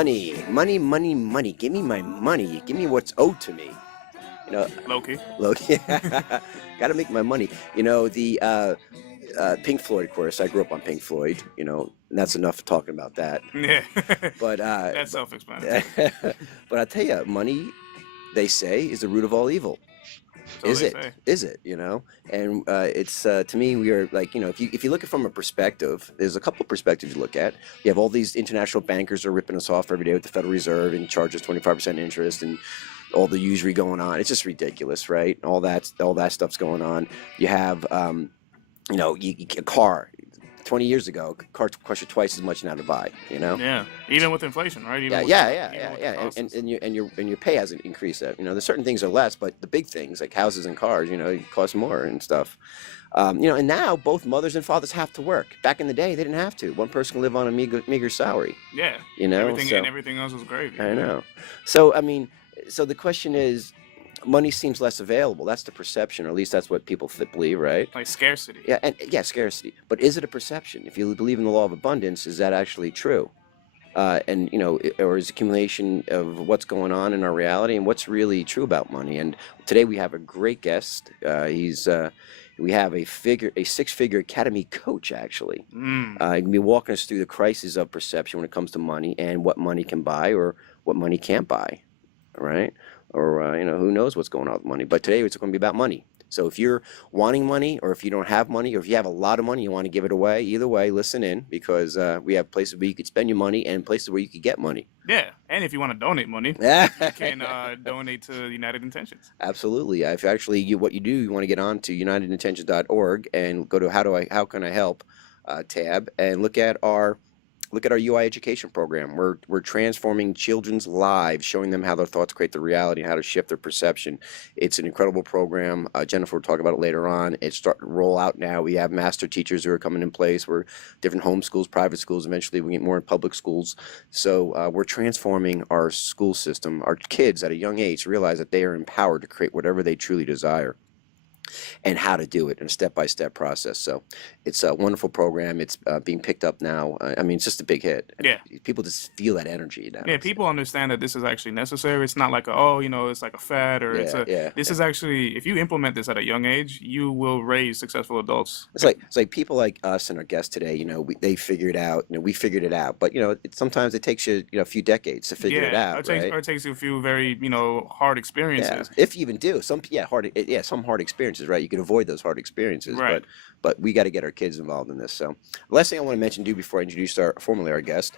money. Give me my money. Give me what's owed to me. You know, Loki. Loki. Got to make my money. You know, the Pink Floyd, of course. I grew up on Pink Floyd. You know, and that's enough for talking about that. Yeah. But That's self-explanatory. but I tell you, money, they say, is the root of all evil. So Is they it? say. Is it? You know, and it's to me, we are like, you know, if you look at it from a perspective, there's a couple of perspectives you look at. You have all these international bankers are ripping us off every day with the Federal Reserve and charge us 25% interest and all the usury going on. It's just ridiculous, right? All that stuff's going on. You have you know, a car. 20 years ago, cars cost you twice as much now to buy. You know. Yeah. Even with inflation, right? Even Yeah. with the costs. And your pay hasn't increased. You know, there's certain things are less, but the big things like houses and cars, you know, it cost more and stuff. You know, and now both mothers and fathers have to work. Back in the day, they didn't have to. One person can live on a meager salary. Yeah. You know, Everything else was gravy. I know. So I mean, so the question is, money seems less available. That's the perception, or at least that's what people believe, right? Like scarcity. Yeah, scarcity. But is it a perception? If you believe in the law of abundance, is that actually true? And you know, or is accumulation of what's going on in our reality and what's really true about money? And today we have a great guest. We have a six-figure academy coach actually. He can be walking us through the crisis of perception when it comes to money and what money can buy or what money can't buy, right? Or you know, who knows what's going on with money. But today it's going to be about money. So if you're wanting money, or if you don't have money, or if you have a lot of money, you want to give it away, either way, listen in, because we have places where you could spend your money and places where you could get money. Yeah, and if you want to donate money, you can donate to United Intentions. Absolutely. If actually what you do, you want to get on to unitedintentions.org and go to how can I help tab and look at our UI education program. We're transforming children's lives, showing them how their thoughts create their reality and how to shift their perception. It's an incredible program. Jennifer will talk about it later on. It's starting to roll out now. We have master teachers who are coming in place. We're different home schools, private schools. Eventually, we get more in public schools. So we're transforming our school system. Our kids at a young age realize that they are empowered to create whatever they truly desire, and how to do it in a step-by-step process. So it's a wonderful program. It's being picked up now. I mean, it's just a big hit. Yeah. People just feel that energy now. Yeah, people understand that this is actually necessary. It's not like it's like a fad or this is actually, if you implement this at a young age, you will raise successful adults. It's like people like us and our guests today, you know, they figured it out, you know, we figured it out, but you know, sometimes it takes you, a few decades to figure it out, or it takes you a few very, hard experiences. Yeah, if you even do. Some hard experiences, right? You can avoid those hard experiences, right. But we got to get our kids involved in this. So the last thing I want to mention before I introduce formally our guest,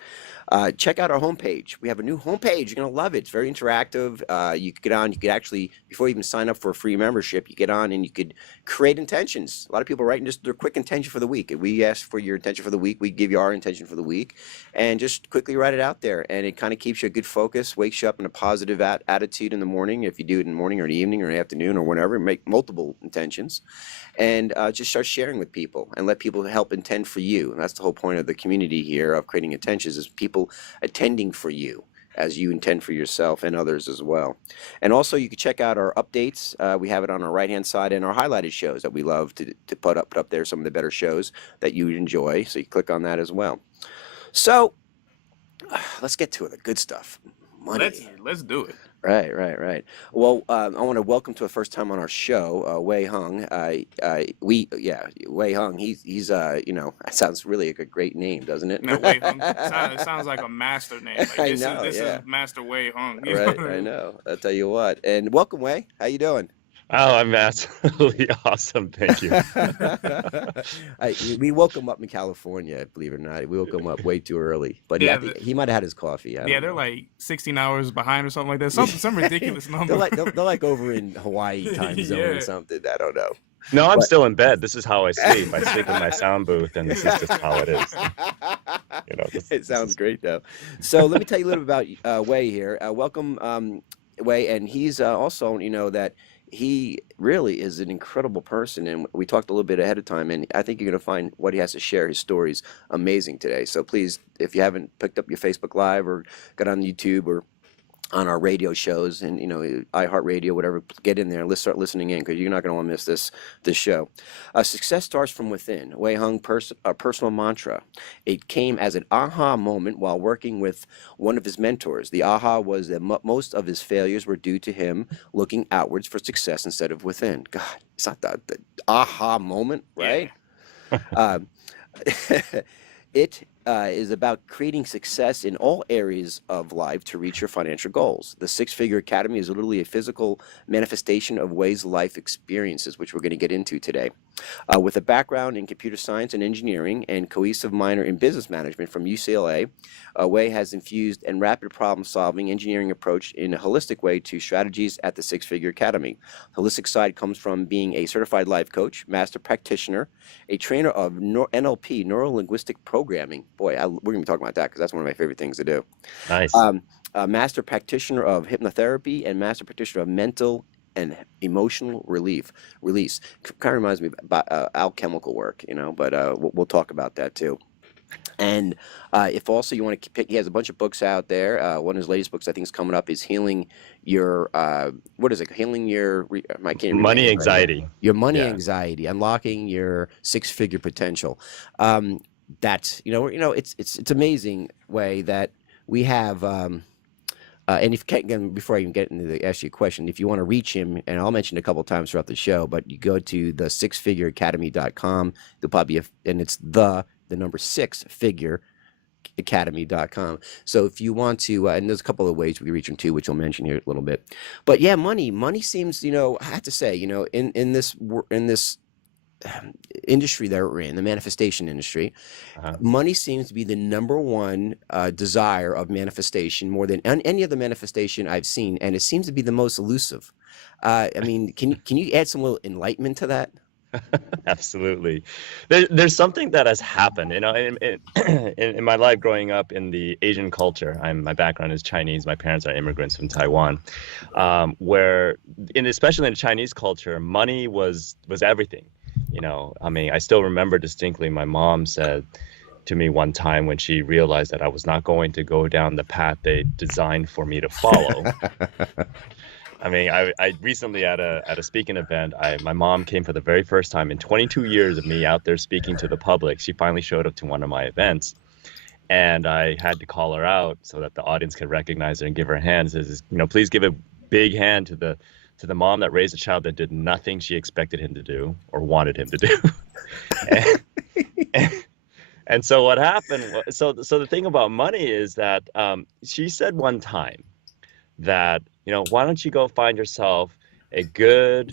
check out our homepage. We have a new homepage. You're going to love it. It's very interactive. You could get on, you could actually, before you even sign up for a free membership, you get on and you could create intentions. A lot of people write just their quick intention for the week. We ask for your intention for the week. We give you our intention for the week and just quickly write it out there. And it kind of keeps you a good focus, wakes you up in a positive attitude in the morning. If you do it in the morning or the evening or the afternoon or whenever, make multiple intentions and just start sharing with people and let people help intend for you. And that's the whole point of the community here of creating intentions, is people attending for you as you intend for yourself and others as well. And also you can check out our updates. We have it on our right-hand side and our highlighted shows that we love to put up there, some of the better shows that you would enjoy. So you click on that as well. So let's get to it, the good stuff. Money. Let's do it. Right. Well, I want to welcome to a first time on our show, Wei Hung. Wei Hung. He's that sounds really like a great name, doesn't it? No, Wei Hung. It sounds like a master name. Like, this is Master Wei Hung. Right, I know. I'll tell you what. And welcome, Wei. How you doing? Oh, I'm absolutely awesome. Thank you. We woke him up in California, believe it or not. We woke him up way too early. But he might have had his coffee. They're like 16 hours behind or something like that. Some ridiculous number. They're like over in Hawaii time zone or something. I don't know. No, I'm still in bed. This is how I sleep. I sleep in my sound booth, and this is just how it is. It sounds great, though. So let me tell you a little bit about Wei here. Welcome, Wei. And he's also, that he really is an incredible person, and we talked a little bit ahead of time, and I think you're going to find what he has to share, his stories, amazing today. So please, if you haven't picked up your Facebook Live or got on YouTube or on our radio shows and iHeartRadio, whatever. Get in there and let's start listening in because you're not going to want to miss this show. Success starts from within. Wei Hung personal mantra. It came as an aha moment while working with one of his mentors. The aha was that most of his failures were due to him looking outwards for success instead of within. God, it's not the aha moment, right? Yeah. It is about creating success in all areas of life to reach your financial goals. The Six Figure Academy is literally a physical manifestation of Wei's life experiences, which we're going to get into today. With a background in computer science and engineering and cohesive minor in business management from UCLA, Wei has infused and rapid problem-solving engineering approach in a holistic way to strategies at the Six Figure Academy. The holistic side comes from being a certified life coach, master practitioner, a trainer of NLP, neuro-linguistic programming. Boy, we're going to be talking about that because that's one of my favorite things to do. Nice. A master practitioner of hypnotherapy and master practitioner of mental and emotional release. Kind of reminds me about alchemical work, but we'll talk about that too. And if also you want to pick, he has a bunch of books out there. One of his latest books I think is coming up is Healing Your, what is it? Healing Your, I can't remember. Money anxiety. Your money anxiety, unlocking your six-figure potential. That's, it's amazing way that we have, and if again, before I even get into the ask you a question, if you want to reach him, and I'll mention it a couple of times throughout the show, but you go to the sixfigureacademy.com, there'll probably and it's the number 6figure academy.com. So if you want to, and there's a couple of ways we can reach him too, which I'll mention here a little bit. But yeah, money seems, I have to say, in this industry that we're in, the manifestation industry, money seems to be the number one desire of manifestation more than any other manifestation I've seen, and it seems to be the most elusive. I mean, can you add some little enlightenment to that? Absolutely. There's something that has happened, in my life growing up in the Asian culture. My background is Chinese. My parents are immigrants from Taiwan, where, especially in the Chinese culture, money was everything. I still remember distinctly my mom said to me one time when she realized that I was not going to go down the path they designed for me to follow. I recently at a speaking event, my mom came for the very first time in 22 years of me out there speaking to the public. She finally showed up to one of my events, and I had to call her out so that the audience could recognize her and give her a hand. Says, please give a big hand to the mom that raised a child that did nothing she expected him to do or wanted him to do. and so what happened, so the thing about money is that she said one time that, why don't you go find yourself a good,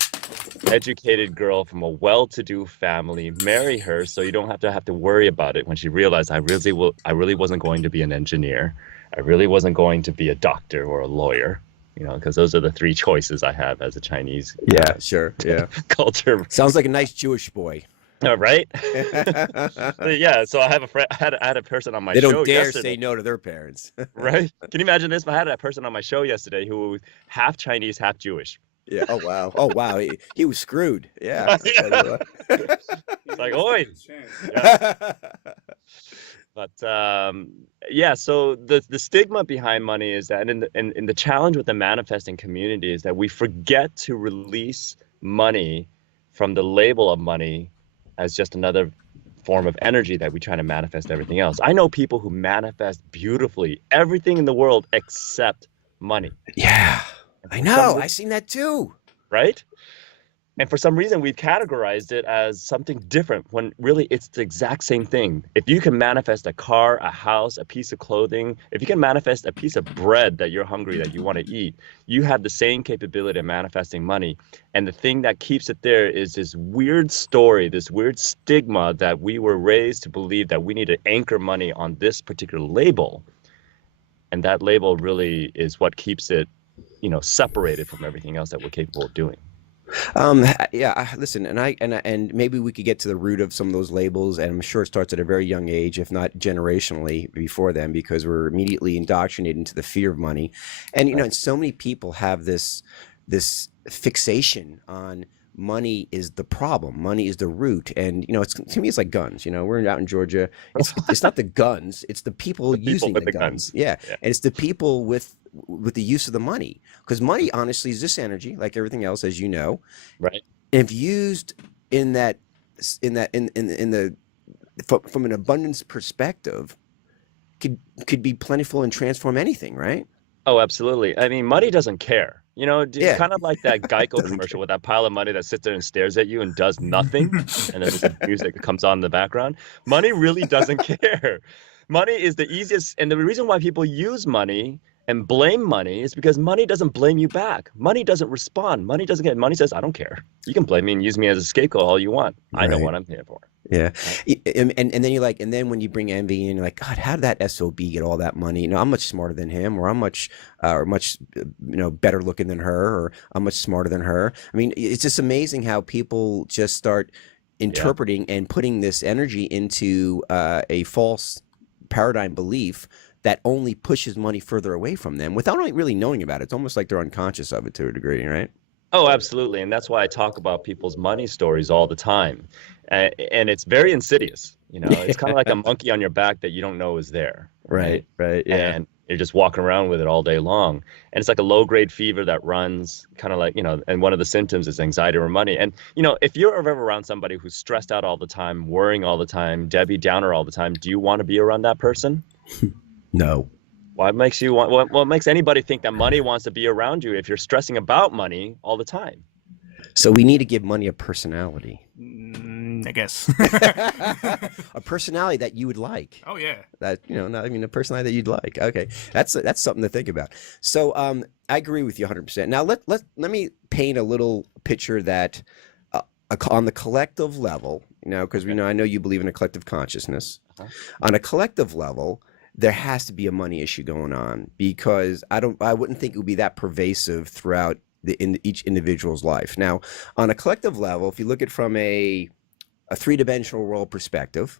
educated girl from a well-to-do family, marry her so you don't have to worry about it. When she realized I really wasn't going to be an engineer. I really wasn't going to be a doctor or a lawyer. Because those are the three choices I have as a Chinese. Yeah, sure. Yeah. Culture. Sounds like a nice Jewish boy. Right? Yeah. So I have a friend. I had a person on my show. They don't dare yesterday. say no to their parents. Right? Can you imagine this? I had a person on my show yesterday who was half Chinese, half Jewish. Yeah. Oh wow. Oh wow. He was screwed. Yeah. He's like, oi. Yeah. But yeah, so the stigma behind money is that, and the challenge with the manifesting community is that we forget to release money from the label of money as just another form of energy that we try to manifest everything else. I know people who manifest beautifully everything in the world except money. Yeah, I know. I've seen that too. Right? And for some reason, we've categorized it as something different when really it's the exact same thing. If you can manifest a car, a house, a piece of clothing, if you can manifest a piece of bread that you're hungry, that you want to eat, you have the same capability of manifesting money. And the thing that keeps it there is this weird story, this weird stigma that we were raised to believe that we need to anchor money on this particular label. And that label really is what keeps it, separated from everything else that we're capable of doing. Yeah, listen, and maybe we could get to the root of some of those labels, and I'm sure it starts at a very young age, if not generationally before then, because we're immediately indoctrinated into the fear of money. And and so many people have this fixation on money is the problem. Money is the root. And, it's, to me, it's like guns. We're out in Georgia. It's not the guns. It's the people using with the the guns. Yeah. And it's the people with the use of the money. Because money, honestly, is just energy, like everything else, as you know. Right. If used in the from an abundance perspective, could be plentiful and transform anything, right? Oh, absolutely. I mean, money doesn't care. It's kind of like that Geico commercial with that pile of money that sits there and stares at you and does nothing, and then there's the music that comes on in the background. Money really doesn't care. Money is the easiest, and the reason why people use money and blame money is because money doesn't blame you back. Money doesn't respond. Money says, I don't care. You can blame me and use me as a scapegoat all you want. I know what I'm here for. Yeah. And then you're like, and then when you bring envy in, you're like, God, how did that SOB get all that money? I'm much smarter than him, or I'm much better looking than her, or I'm much smarter than her. I mean, it's just amazing how people just start interpreting and putting this energy into a false paradigm belief that only pushes money further away from them without really knowing about it. It's almost like they're unconscious of it to a degree, right? Oh, absolutely. And that's why I talk about people's money stories all the time. And it's very insidious. It's kind of like a monkey on your back that you don't know is there. Right. Yeah. And you're just walking around with it all day long. And it's like a low-grade fever that runs kind of like, and one of the symptoms is anxiety or money. And, if you're ever around somebody who's stressed out all the time, worrying all the time, Debbie Downer all the time, do you want to be around that person? No. What makes anybody think that money wants to be around you if you're stressing about money all the time? So we need to give money a personality. I guess. A personality that you would like. Oh yeah. That a personality that you'd like. Okay, that's something to think about. So I agree with you 100%. Now let me paint a little picture that on the collective level, because I know you believe in a collective consciousness. On a collective level, there has to be a money issue going on, because I wouldn't think it would be that pervasive throughout each individual's life. Now, on a collective level, if you look at it from a three-dimensional world perspective,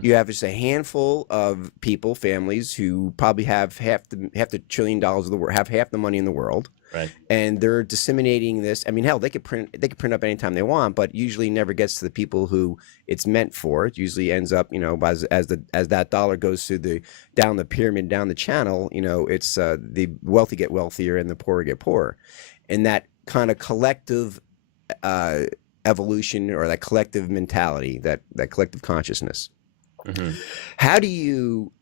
you have just a handful of people, families, who probably have half the $1 trillion of the world, have half the money in the world. Right. And they're disseminating this. I mean, hell, they could print up anytime they want, but usually never gets to the people who it's meant for. It usually ends up, as that dollar goes through down the pyramid, down the channel, it's the wealthy get wealthier and the poor get poorer. And that kind of collective evolution, or that collective mentality, that collective consciousness. How do you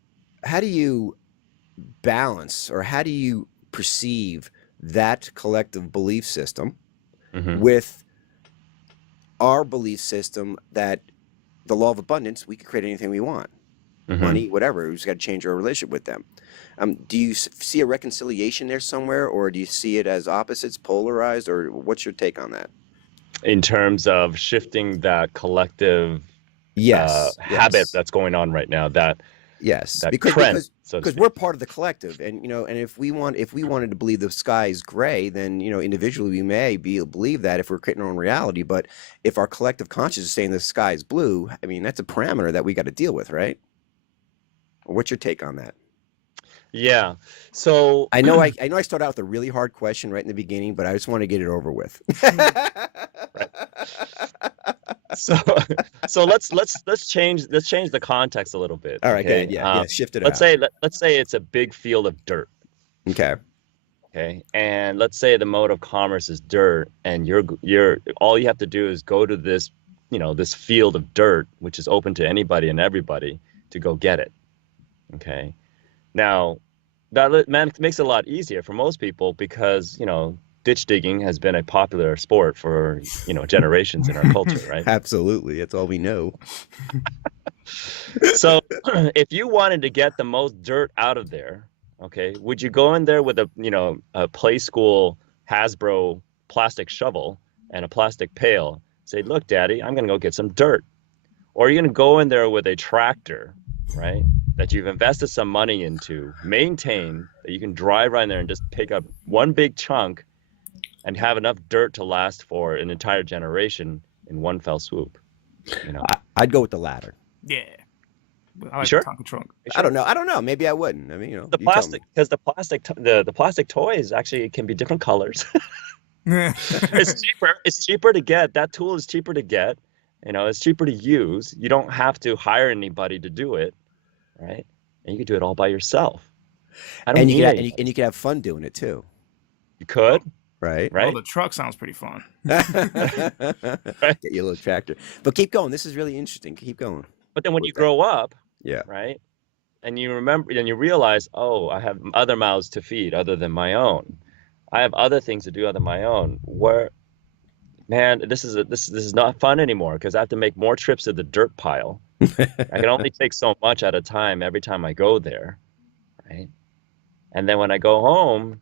balance, or how do you perceive that collective belief system with our belief system that the law of abundance, we can create anything we want, money, whatever, we just got to change our relationship with them. Do you see a reconciliation there somewhere, or do you see it as opposites, polarized, or what's your take on that? In terms of shifting that collective habit that's going on right now, that trend, because we're part of the collective, and and if we wanted to believe the sky is gray, then individually we may believe that if we're creating our own reality. But if our collective consciousness is saying the sky is blue, I mean, that's a parameter that we got to deal with, right? What's your take on that? Yeah. So I know I started out with a really hard question right in the beginning, but I just want to get it over with. Right. So let's change the context a little bit. All right, okay? Good. Yeah, shift it. Let's say it's a big field of dirt. Okay. Okay. And let's say the mode of commerce is dirt, and you're all you have to do is go to this, this field of dirt, which is open to anybody and everybody, to go get it. Okay. Now, that makes it a lot easier for most people, because, ditch digging has been a popular sport for, generations in our culture, right? Absolutely. That's all we know. So if you wanted to get the most dirt out of there, okay, would you go in there with a play school Hasbro plastic shovel and a plastic pail, say, look, Daddy, I'm going to go get some dirt? Or are you going to go in there with a tractor, right, that you've invested some money into, maintain, that you can drive right in there and just pick up one big chunk and have enough dirt to last for an entire generation in one fell swoop? I'd go with the latter. Yeah. I like sure? the Tonka trunk. Sure? I don't know. Maybe I wouldn't. I mean, the plastic, because the plastic toys actually can be different colors. It's cheaper. It's cheaper to get. That tool is cheaper to get. It's cheaper to use. You don't have to hire anybody to do it, right? And you can do it all by yourself. I don't And you need can anybody. and you can have fun doing it too, You could, right? Oh, right? the truck sounds pretty fun. Get Right. your little tractor. But keep going. This is really interesting. Keep going But then when with you that. grow up, Yeah. right, and you remember, and you realize, oh, I have other mouths to feed other than my own. I have other things to do other than my own. Where, man, this is not fun anymore because I have to make more trips to the dirt pile. I can only take so much at a time every time I go there, right? And then when I go home,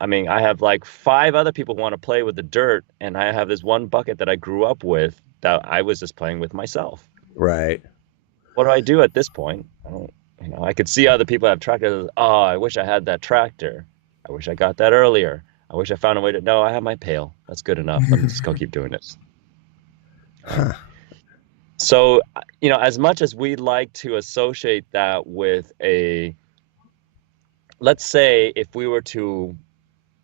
I mean, I have like 5 other people who want to play with the dirt, and I have this one bucket that I grew up with that I was just playing with myself. Right. What do I do at this point? I don't, I could see other people have tractors. Oh, I wish I had that tractor. I wish I got that earlier. I wish I found a way to. No, I have my pail. That's good enough. Let me just go keep doing this. Huh. So, as much as we'd like to associate that with let's say if we were to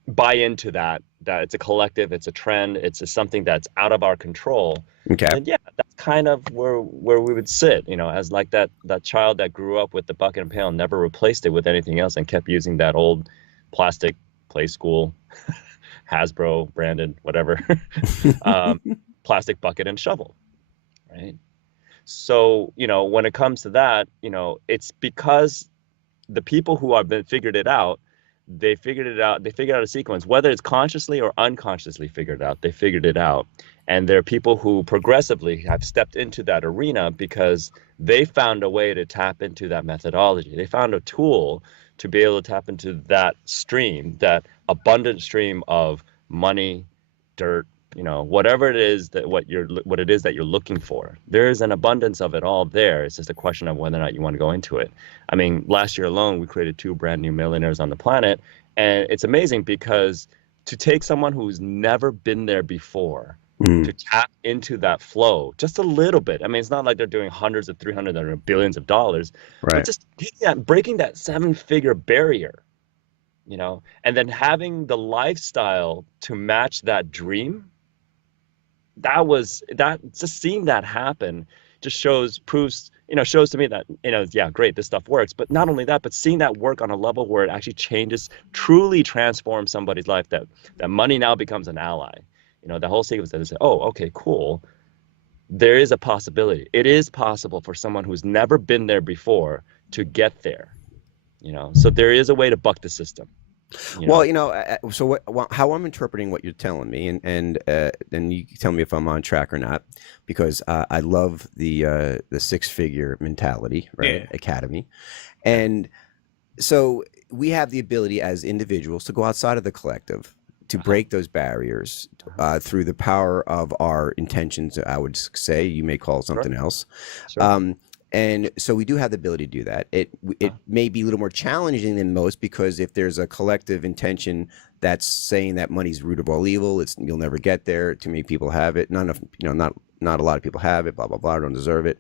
buy into that it's a collective, it's a trend, it's something that's out of our control, Okay. then yeah, that's kind of where we would sit, as like that child that grew up with the bucket and pail and never replaced it with anything else and kept using that old plastic play school, Hasbro branded, whatever, plastic bucket and shovel, right? So, when it comes to that, it's because the people who have been figured it out, they figured out a sequence, whether it's consciously or unconsciously figured out, they figured it out. And there are people who progressively have stepped into that arena because they found a way to tap into that methodology. They found a tool to be able to tap into that stream, that abundant stream of money, dirt, whatever it is what it is that you're looking for. There is an abundance of it all there. It's just a question of whether or not you want to go into it. I mean, last year alone, we created 2 brand new millionaires on the planet. And it's amazing because to take someone who's never been there before, to tap into that flow just a little bit. I mean, it's not like they're doing hundreds of 300 or billions of dollars, Right. but just breaking that 7-figure barrier, and then having the lifestyle to match that dream. Just seeing that happen just proves to me that, yeah, great, this stuff works. But not only that, but seeing that work on a level where it actually truly transforms somebody's life, that money now becomes an ally. The whole sequence that they say, oh, okay, cool. There is a possibility. It is possible for someone who's never been there before to get there. So there is a way to buck the system. Well, so how I'm interpreting what you're telling me, and you can tell me if I'm on track or not, because I love the 6-figure mentality, right? Yeah. Academy, and so we have the ability as individuals to go outside of the collective to break those barriers through the power of our intentions. I would say, you may call it something else. Sure. And so we do have the ability to do that. It may be a little more challenging than most, because if there's a collective intention that's saying that money's the root of all evil, you'll never get there. Too many people have it. Not enough, not a lot of people have it. Blah blah blah. Don't deserve it.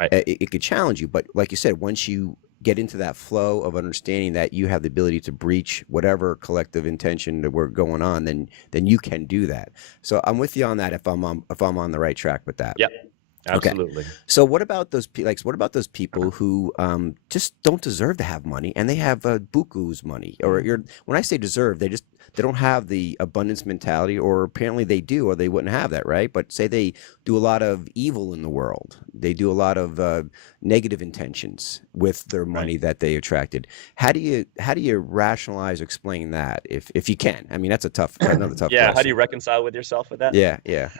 Right. It could challenge you, but like you said, once you get into that flow of understanding that you have the ability to breach whatever collective intention that we're going on, then you can do that. So I'm with you on that. If I'm on the right track with that. Yep. Absolutely. Okay. So what about those people who just don't deserve to have money, and they have buku's money, or when I say deserve, they don't have the abundance mentality, or apparently they do, or they wouldn't have that, right? But say they do a lot of evil in the world, they do a lot of negative intentions with their money that they attracted. How do you rationalize, explain that, if you can? I mean, that's another tough Yeah. question. How do you reconcile with yourself with that? Yeah. Yeah.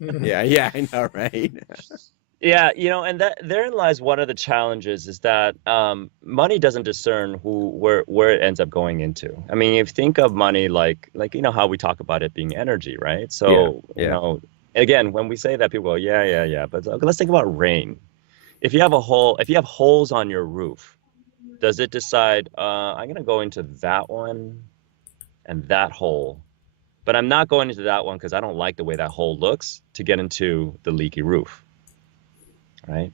I know, right? Yeah, and therein lies one of the challenges, is that money doesn't discern where it ends up going into. I mean, if you think of money like how we talk about it being energy, right? So again, when we say that, people go, yeah, but let's think about rain. If you have holes on your roof, does it decide I'm gonna go into that one and that hole, but I'm not going into that one because I don't like the way that hole looks, to get into the leaky roof? Right?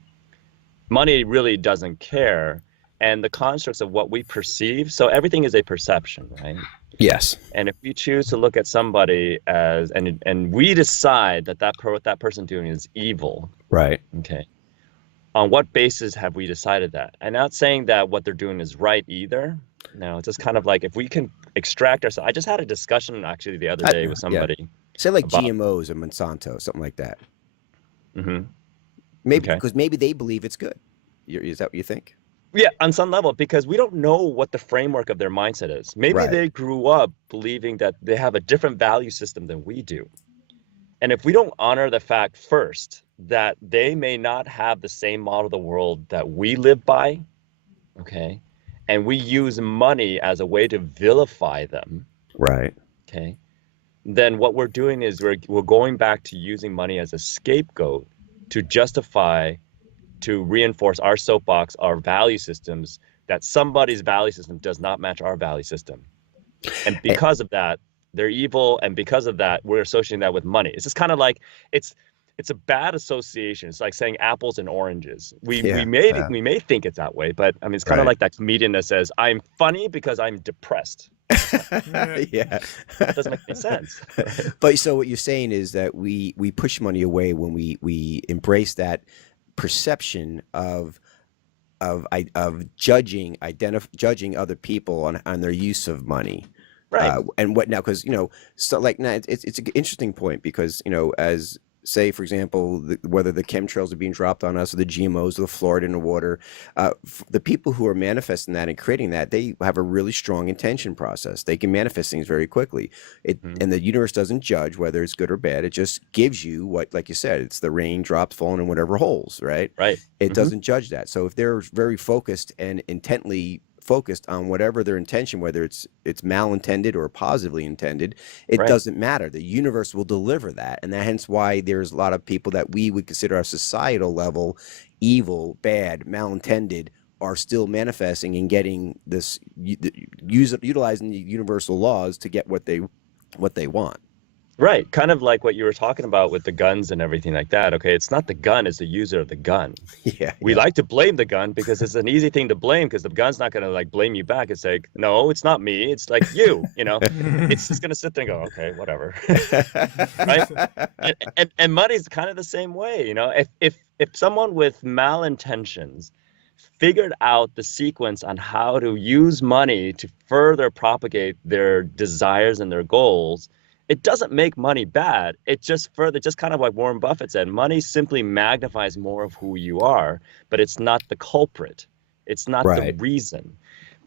Money really doesn't care. And the constructs of what we perceive, so everything is a perception, right? Yes. And if we choose to look at somebody as, and we decide that what that person doing is evil, right? Okay. On what basis have we decided that? I'm not saying that what they're doing is right either. No, it's just kind of like if we can extract ourselves. I just had a discussion actually the other day with somebody. Say like about, GMOs or Monsanto, something like that. Mm-hmm. Maybe because maybe they believe it's good. Is that what you think? Yeah, on some level, because we don't know what the framework of their mindset is. Maybe they grew up believing that they have a different value system than we do. And if we don't honor the fact first that they may not have the same model of the world that we live by, okay, and we use money as a way to vilify them, right? Okay, then what we're doing is we're going back to using money as a scapegoat to justify, to reinforce our soapbox, our value systems, that somebody's value system does not match our value system. And because of that, they're evil. And because of that, we're associating that with money. It's just kind of like, it's a bad association. It's like saying apples and oranges. We may think it's that way, but I mean, it's kind of like that comedian that says, I'm funny because I'm depressed. Yeah. It doesn't make any sense. But so what you're saying is that we push money away when we embrace that perception of judging other people on their use of money, right? And what now? Because so like now it's an interesting point because as say for example whether the chemtrails are being dropped on us or the GMOs or the fluoride in the water, the people who are manifesting that and creating that, they have a really strong intention process. They can manifest things very quickly. And the universe doesn't judge whether it's good or bad. It just gives you what, like you said, it's the raindrops falling in whatever holes, right? Right. It doesn't judge that. So if they're very focused and intently focused on whatever their intention, whether it's malintended or positively intended, it doesn't matter. The universe will deliver that. And hence why there's a lot of people that we would consider our societal level evil, bad, malintended, are still manifesting and getting this, utilizing the universal laws to get what they want. Right. Kind of like what you were talking about with the guns and everything like that. Okay. It's not the gun, it's the user of the gun. Yeah. We like to blame the gun because it's an easy thing to blame because the gun's not going to like blame you back. It's like, no, it's not me. It's like you, it's just going to sit there and go, okay, whatever. Right. And money's kind of the same way. If someone with malintentions figured out the sequence on how to use money to further propagate their desires and their goals, it doesn't make money bad. It just kind of like Warren Buffett said, money simply magnifies more of who you are, but it's not the culprit. It's not the reason.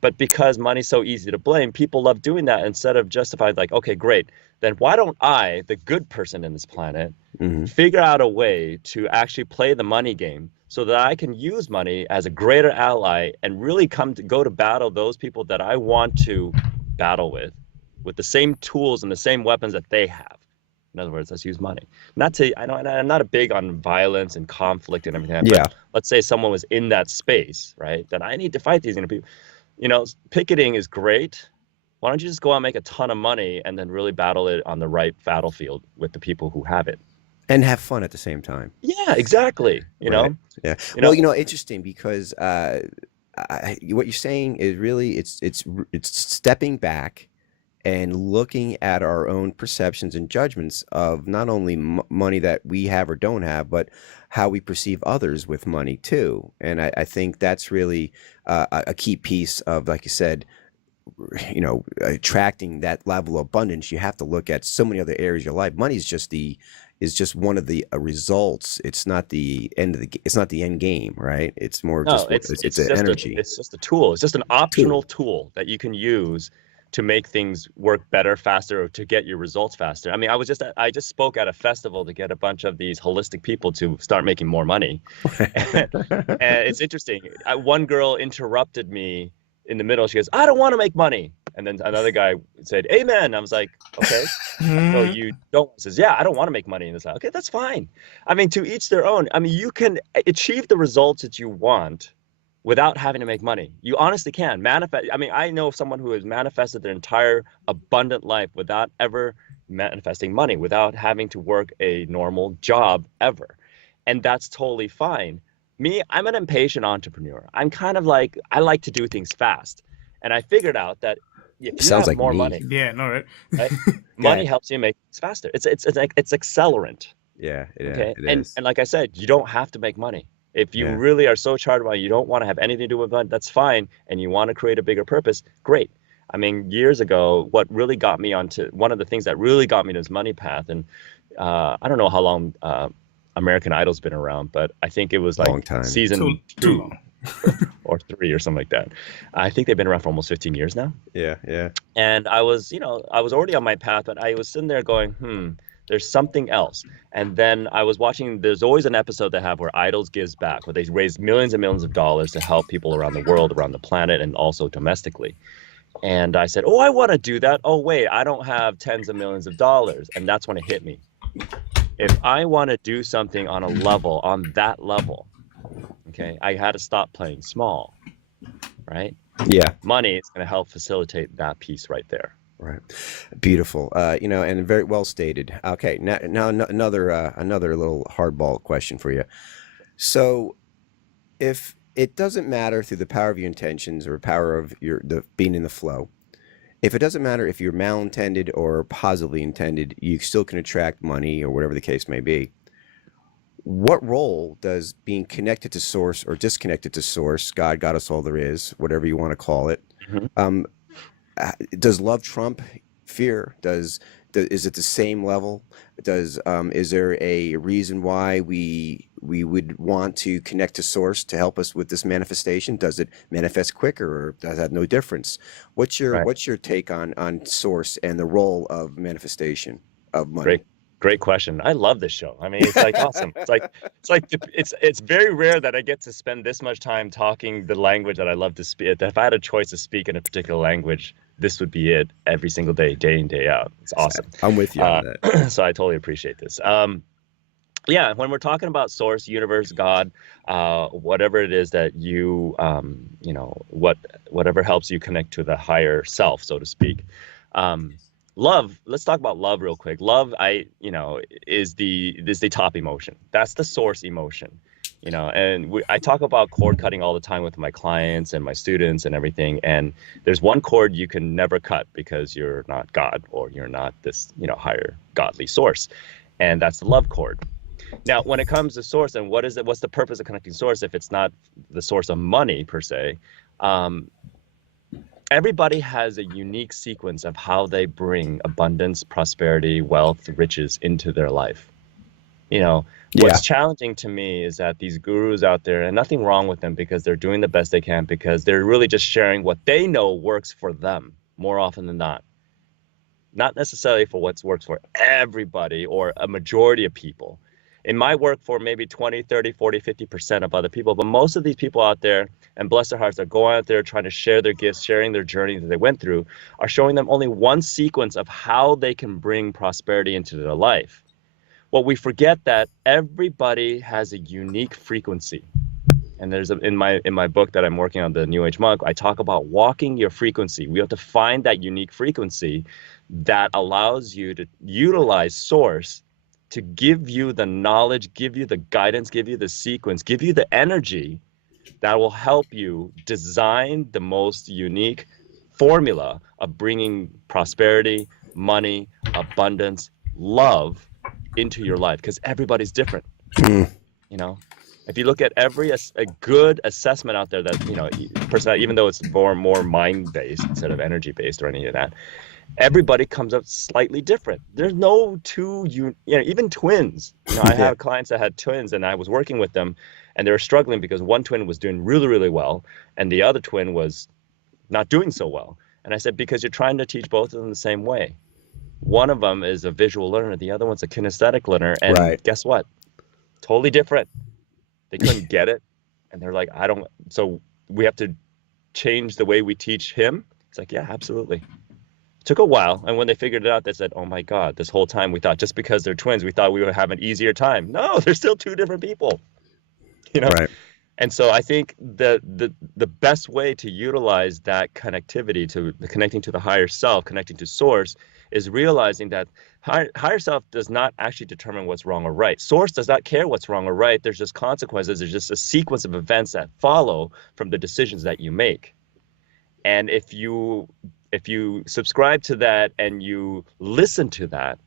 But because money's so easy to blame, people love doing that instead of justifying like, okay, great. Then why don't I, the good person in this planet, figure out a way to actually play the money game so that I can use money as a greater ally and really go to battle those people that I want to battle with the same tools and the same weapons that they have. In other words, let's use money. I'm not a big on violence and conflict and everything. But let's say someone was in that space, right? Then I need to fight these people. Picketing is great. Why don't you just go out and make a ton of money and then really battle it on the right battlefield with the people who have it? And have fun at the same time. Yeah, exactly. Yeah. Well, interesting because what you're saying is really it's stepping back and looking at our own perceptions and judgments of not only money that we have or don't have, but how we perceive others with money too. And I think that's really a key piece of, like you said, attracting that level of abundance. You have to look at so many other areas of your life. Money is just one of the results. It's not the end game, right? It's more it's an energy. It's just a tool. It's just an optional tool that you can use to make things work better, faster, or to get your results faster. I mean, I just spoke at a festival to get a bunch of these holistic people to start making more money. And it's interesting. One girl interrupted me in the middle. She goes, I don't want to make money. And then another guy said, amen. I was like, okay. So you don't, says, yeah, I don't want to make money in this. Okay, that's fine. I mean, to each their own. I mean, you can achieve the results that you want without having to make money. You honestly can manifest. I mean, I know someone who has manifested their entire abundant life without ever manifesting money, without having to work a normal job ever. And that's totally fine. Me, I'm an impatient entrepreneur. I'm kind of like, I like to do things fast. And I figured out that if you Sounds have like more me. money, Yeah, no, right? right? Go Money ahead. helps you make things faster. It's like it's accelerant. Yeah, Okay. it And is. like I said, you don't have to make money. If you Yeah. really are so charged about it, you don't want to have anything to do with money, that's fine. And you want to create a bigger purpose, great. I mean, years ago, what really got me onto one of the things that really got me to this money path, and I don't know how long American Idol's been around, but I think it was like Long time. season Too 2 long. or 3 or something like that. I think they've been around for almost 15 years now. Yeah, yeah. And I was, I was already on my path, but I was sitting there going, there's something else. And then I was watching, there's always an episode they have where Idols gives back, where they raise millions and millions of dollars to help people around the world, around the planet, and also domestically. And I said, oh, I want to do that. Oh, wait, I don't have tens of millions of dollars. And that's when it hit me. If I want to do something on that level, okay, I had to stop playing small, right? Yeah. Money is going to help facilitate that piece right there. Right. Beautiful. And very well stated. Okay. Now another little hardball question for you. So if it doesn't matter through the power of your intentions or power of the being in the flow, if it doesn't matter if you're malintended or positively intended, you still can attract money or whatever the case may be. What role does being connected to source or disconnected to source, God, Goddess, all there is, whatever you want to call it, Mm-hmm. Does love trump fear? Is it the same level? Is there a reason why we would want to connect to source to help us with this manifestation? Does it manifest quicker, or does that have no difference? What's your take on source and the role of manifestation of money? Great question. I love this show. I mean, it's like awesome. It's very rare that I get to spend this much time talking the language that I love to speak. If I had a choice to speak in a particular language, this would be it every single day in, day out. It's awesome. I'm with you on that. So I totally appreciate this. Yeah, when we're talking about source, universe, God, whatever it is that you, whatever helps you connect to the higher self, so to speak. Love, let's talk about love real quick. Love, is the top emotion. That's the source emotion, and I talk about cord cutting all the time with my clients and my students and everything. And there's one cord you can never cut because you're not God, or you're not this, higher godly source. And that's the love cord. Now, when it comes to source, and what's the purpose of connecting source if it's not the source of money per se? Everybody has a unique sequence of how they bring abundance, prosperity, wealth, riches into their life. What's challenging to me is that these gurus out there, and nothing wrong with them, because they're doing the best they can, because they're really just sharing what they know works for them more often than not necessarily for what works for everybody or a majority of people. It might work for maybe 20, 30, 40, 50% of other people, but most of these people out there, and bless their hearts, are going out there trying to share their gifts, sharing their journey that they went through, are showing them only one sequence of how they can bring prosperity into their life. Well, we forget that everybody has a unique frequency. And there's in my book that I'm working on, The New Age Monk, I talk about walking your frequency. We have to find that unique frequency that allows you to utilize source to give you the knowledge, give you the guidance, give you the sequence, give you the energy that will help you design the most unique formula of bringing prosperity, money, abundance, love into your life, because everybody's different. If you look at a good assessment out there that, even though it's more mind-based instead of energy-based or any of that, everybody comes up slightly different. There's no two, even twins. I have clients that had twins, and I was working with them, and they were struggling because one twin was doing really, really well, and the other twin was not doing so well. And I said, because you're trying to teach both of them the same way. One of them is a visual learner, the other one's a kinesthetic learner, and guess what? Totally different. They couldn't get it, and they're like, so we have to change the way we teach him? It's like, yeah, absolutely. Took a while, and when they figured it out, they said, oh my God, this whole time we thought just because they're twins, we thought we would have an easier time. No, they're still two different people. Right. And so I think the best way to utilize that connectivity, to connecting to the higher self, connecting to source, is realizing that higher self does not actually determine what's wrong or right. Source does not care what's wrong or right. There's just consequences. There's just a sequence of events that follow from the decisions that you make. And if you if you subscribe to that and you listen to that,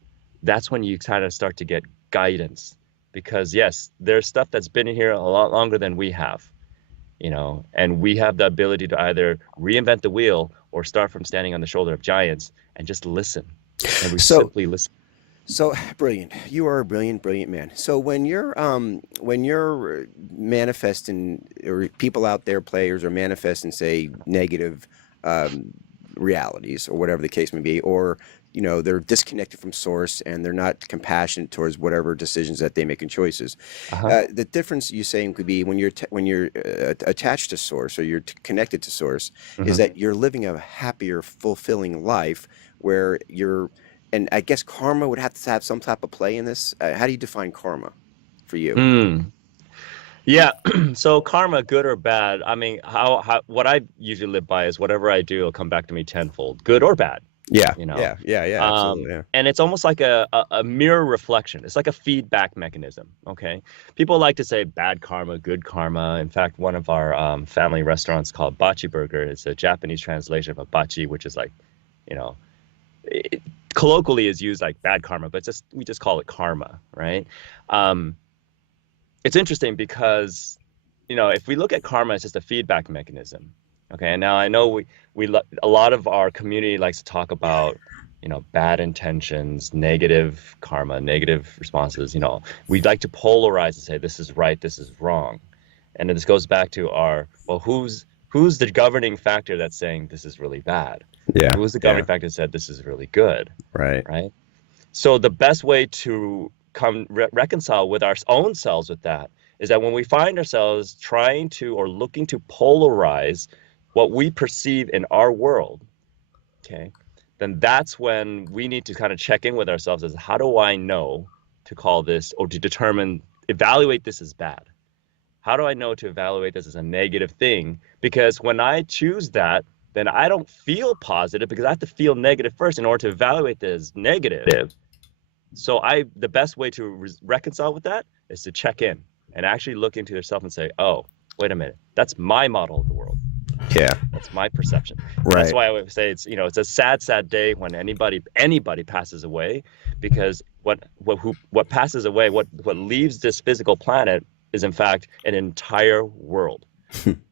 that's when you kind of start to get guidance. Because yes, there's stuff that's been here a lot longer than we have, you know, and we have the ability to either reinvent the wheel or start from standing on the shoulder of giants and just listen. And we simply listen. So brilliant. You are a brilliant, brilliant man. So when you're manifesting, or people out there, players, are manifesting, say, negative realities, or whatever the case may be, or you know, they're disconnected from source and they're not compassionate towards whatever decisions that they make in choices. The difference you're saying could be when you're attached to source, or you're connected to source, is that you're living a happier, fulfilling life where you're. And I guess karma would have to have some type of play in this. How do you define karma for you? Yeah. So karma, good or bad? I mean, how what I usually live by is whatever I do will come back to me tenfold, good or bad. Yeah. You know? Yeah. Absolutely. Yeah. And it's almost like a mirror reflection. It's like a feedback mechanism. Okay. People like to say bad karma, good karma. In fact, one of our family restaurants called Bachi Burger is a Japanese translation of a bachi, which is like, you know, colloquially is used like bad karma, but we just call it karma, right? It's interesting because, you know, if we look at karma as just a feedback mechanism, okay. And now I know a lot of our community likes to talk about, you know, bad intentions, negative karma, negative responses. You know, we'd like to polarize and say this is right, this is wrong, and then this goes back to who's the governing factor that's saying this is really bad? Yeah. Who was the governing factor that said this is really good? Right. Right. So the best way to reconcile with our own selves with that is that when we find ourselves trying to or looking to polarize what we perceive in our world, okay, then that's when we need to kind of check in with ourselves as how do I know to call this or to evaluate this as bad? How do I know to evaluate this as a negative thing? Because when I choose that, then I don't feel positive because I have to feel negative first in order to evaluate this as negative. So the best way to reconcile with that is to check in and actually look into yourself and say, oh, wait a minute, that's my model of the world. Yeah. That's my perception. Right. That's why I would say it's a sad, sad day when anybody passes away, because what passes away, what leaves this physical planet is in fact an entire world.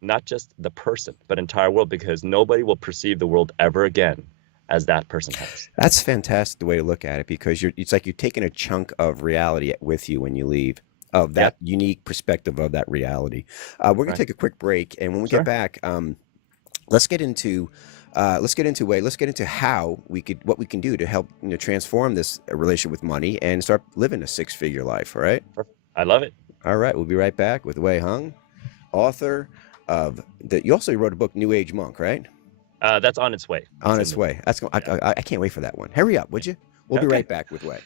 Not just the person, but entire world, because nobody will perceive the world ever again as that person has. That's fantastic the way to look at it, because it's like you're taking a chunk of reality with you when you leave, of that unique perspective of that reality. We're going to take a quick break, and when we get back, let's get into how what we can do to help transform this relationship with money and start living a six-figure life. All right. I love it. All right, we'll be right back with Wei Hung, author of you also wrote a book, New Age Monk, right? That's on its way. On its way. That's I can't wait for that one. Hurry up, would you? We'll be right back with Wei.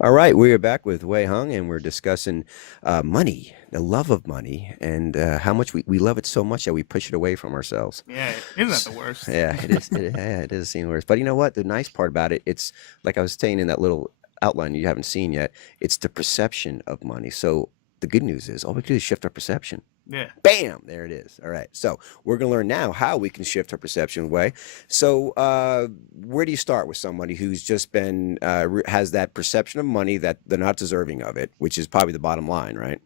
All right, we are back with Wei Hung, and we're discussing money, the love of money, and how much we love it so much that we push it away from ourselves. Yeah, isn't that the worst? Yeah, it is. It is the worst. But you know what? The nice part about it, it's like I was saying in that little outline you haven't seen yet. It's the perception of money. So the good news is all we can do is shift our perception. Yeah. Bam! There it is. All right. So we're going to learn now how we can shift our perception way. So where do you start with somebody who's just been has that perception of money that they're not deserving of it, which is probably the bottom line, right?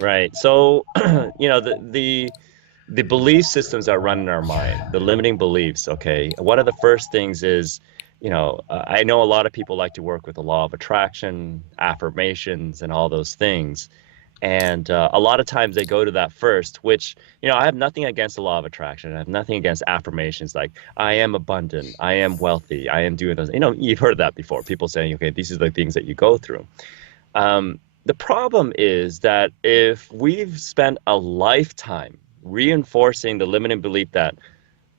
Right. So the belief systems that run in our mind, the limiting beliefs. Okay. One of the first things is, I know a lot of people like to work with the law of attraction, affirmations, and all those things. And a lot of times they go to that first, which, I have nothing against the law of attraction. I have nothing against affirmations like I am abundant, I am wealthy, I am doing those. You've heard that before. People saying, okay, these are the things that you go through. The problem is that if we've spent a lifetime reinforcing the limiting belief that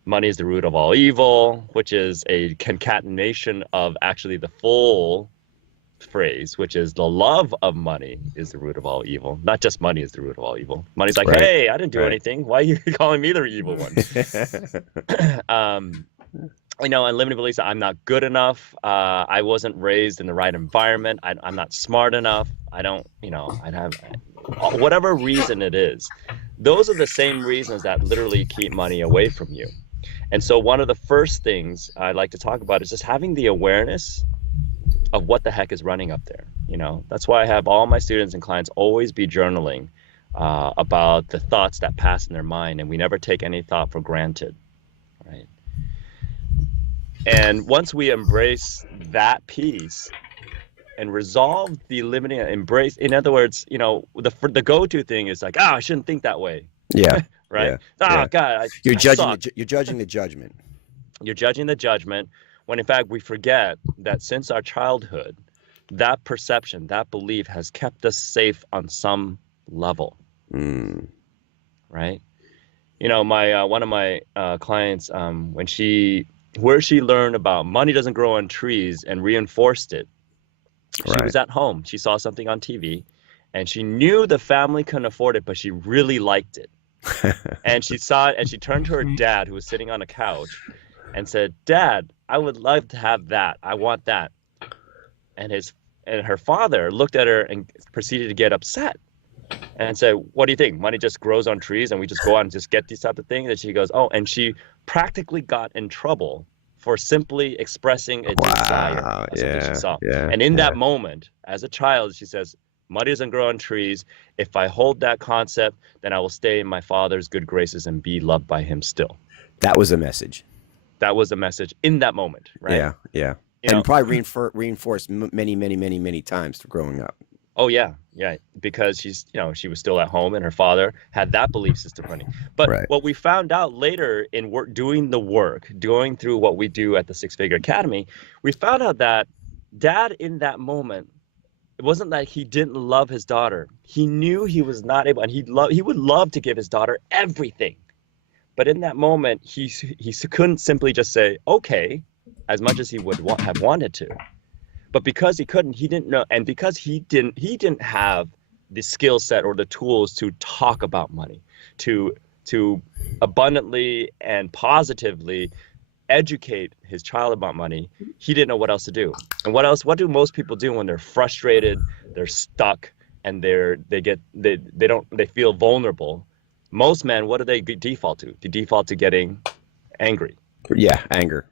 money is the root of all evil, which is a concatenation of actually the full phrase, which is the love of money is the root of all evil. Not just money is the root of all evil. Money's like, hey, I didn't do anything. Why are you calling me the evil one? And limiting beliefs that I'm not good enough. I wasn't raised in the right environment. I'm not smart enough. I'd have whatever reason it is. Those are the same reasons that literally keep money away from you. And so one of the first things I like to talk about is just having the awareness of what the heck is running up there. That's why I have all my students and clients always be journaling about the thoughts that pass in their mind, and we never take any thought for granted, right? And once we embrace that piece and resolve the limiting, embrace, in other words, the go-to thing is like, I shouldn't think that way. Yeah. Right? Yeah. God, you're judging the judgment. You're judging the judgment, when in fact we forget that since our childhood, that perception, that belief has kept us safe on some level. Right? My one of my clients, where she learned about money doesn't grow on trees and reinforced it. She was at home. She saw something on TV, and she knew the family couldn't afford it, but she really liked it. And she saw it, and she turned to her dad, who was sitting on a couch, and said, "Dad, I would love to have that. I want that." And her father looked at her and proceeded to get upset and said, "What do you think? Money just grows on trees and we just go out and just get these type of things?" And she goes, "Oh," and she practically got in trouble for simply expressing a desire. Something she saw. And in that moment, as a child, she says, "Money doesn't grow on trees. If I hold that concept, then I will stay in my father's good graces and be loved by him still." That was a message. That was a message in that moment, right? Yeah. And probably reinforced many times through growing up. Oh yeah, because she was still at home, and her father had that belief system running. But what we found out later in doing the work, going through what we do at the Six Figure Academy, we found out that Dad in that moment, it wasn't that he didn't love his daughter. He knew he was not able, and he would love to give his daughter everything. But in that moment, he couldn't simply just say, okay, as much as he would have wanted to. But because he couldn't, he didn't know, and because he didn't have the skill set or the tools to talk about money, to abundantly and positively educate his child about money, he didn't know what else to do. And what do most people do when they're frustrated, they're stuck, and they feel vulnerable? Most men, what do they default to? They default to getting angry. Yeah, anger.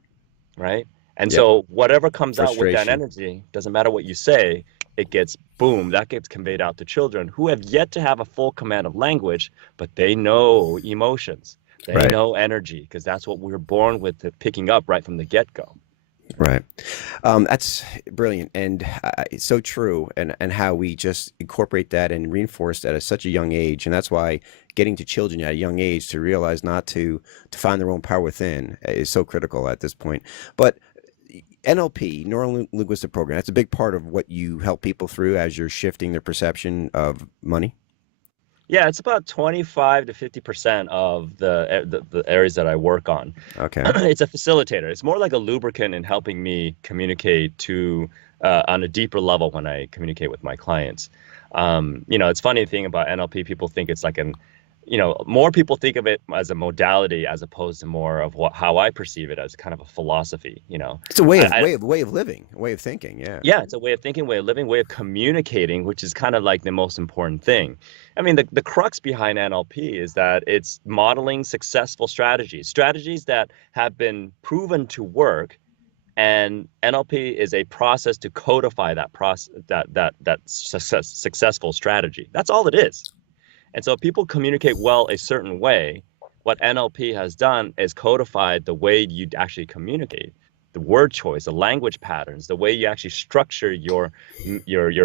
Right? And so whatever comes out with that energy, doesn't matter what you say, it gets that gets conveyed out to children who have yet to have a full command of language, but they know emotions. They know energy, because that's what we're born with, picking up right from the get-go. Right. That's brilliant. And it's so true. And how we just incorporate that and reinforce that at such a young age. And that's why getting to children at a young age to realize not to find their own power within is so critical at this point. But NLP, Neuro-Linguistic Program, that's a big part of what you help people through as you're shifting their perception of money. Yeah, it's about 25 to 50% of the areas that I work on. Okay. It's a facilitator. It's more like a lubricant in helping me communicate on a deeper level when I communicate with my clients. It's funny thing about NLP, people think it's like more people think of it as a modality as opposed to more of how I perceive it as kind of a philosophy. It's a way of living, a way of thinking. Yeah, it's a way of thinking, way of living, way of communicating, which is kind of like the most important thing. I mean, the crux behind NLP is that it's modeling successful strategies that have been proven to work, and NLP is a process to codify that successful strategy. That's all it is. And so if people communicate well a certain way, what NLP has done is codified the way you actually communicate, the word choice, the language patterns, the way you actually structure your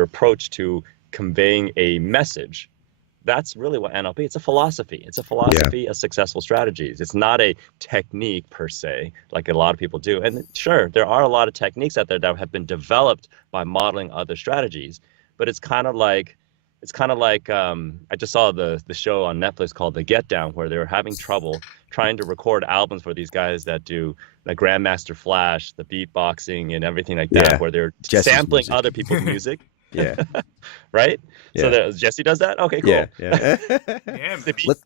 approach to conveying a message. That's really what NLP, it's a philosophy. It's a philosophy of successful strategies. It's not a technique per se, like a lot of people do. And sure, there are a lot of techniques out there that have been developed by modeling other strategies, but it's kind of like I just saw the show on Netflix called The Get Down, where they were having trouble trying to record albums for these guys that do the Grandmaster Flash, the beatboxing and everything like that, where they're sampling other people's music. Right? So Jesse does that? Okay, cool.